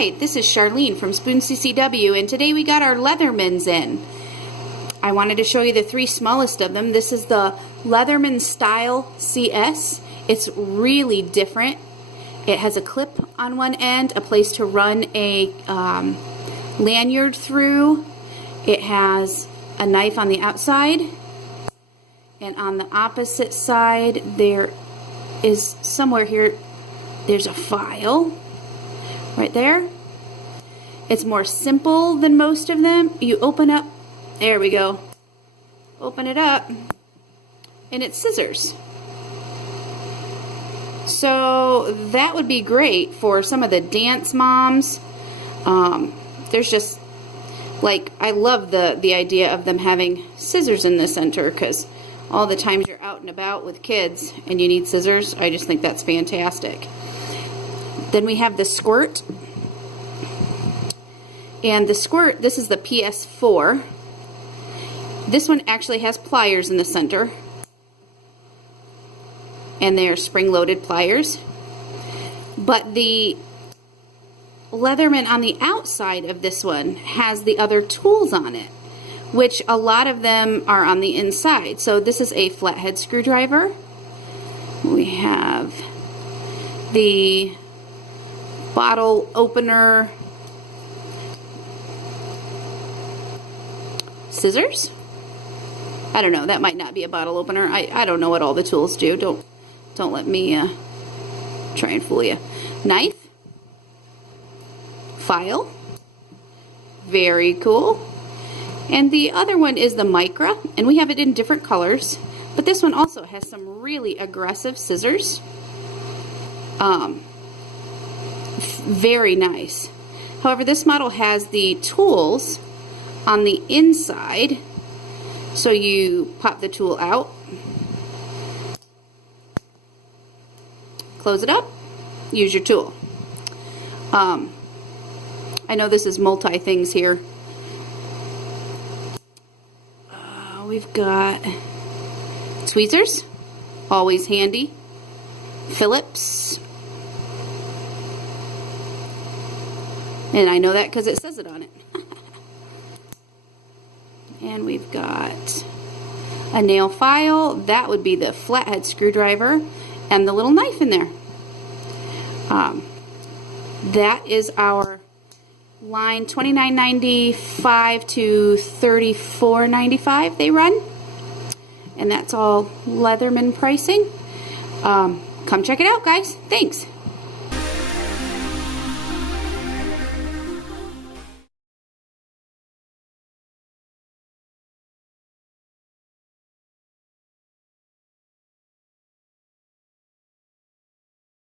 Hi, this is Charlene from Sphons CCW, and today we got our Leathermans in. I wanted to show you the three smallest of them. This is the Leatherman Style CS. It's really different. It has a clip on one end, a place to run a lanyard through. It has a knife on the outside, and on the opposite side there is somewhere here, there's a file right there. It's more simple than most of them. You open up, there we go, open it up, and it's scissors. So that would be great for some of the dance moms. There's just, like, I love the idea of them having scissors in the center, because all the times you're out and about with kids and you need scissors, I just think that's fantastic. Then we have the Squirt. And the Squirt, this is the PS4. This one actually has pliers in the center. And they're spring-loaded pliers. But the Leatherman on the outside of this one has the other tools on it, which a lot of them are on the inside. So this is a flathead screwdriver. We have the bottle opener, scissors. I don't know, that might not be a bottle opener. I don't know what all the tools do. Don't let me try and fool you. Knife, file, very cool. And the other one is the Micra, and we have it in different colors, but this one also has some really aggressive scissors. Very nice. However, this model has the tools on the inside, so you pop the tool out, close it up, use your tool. I know this is multi-things here. We've got tweezers, always handy, Phillips, and I know that because it says it on it. And we've got a nail file, that would be the flathead screwdriver, and the little knife in there. That is our line $29.95 to $34.95 they run, and that's all Leatherman pricing. Come check it out, guys. Thanks.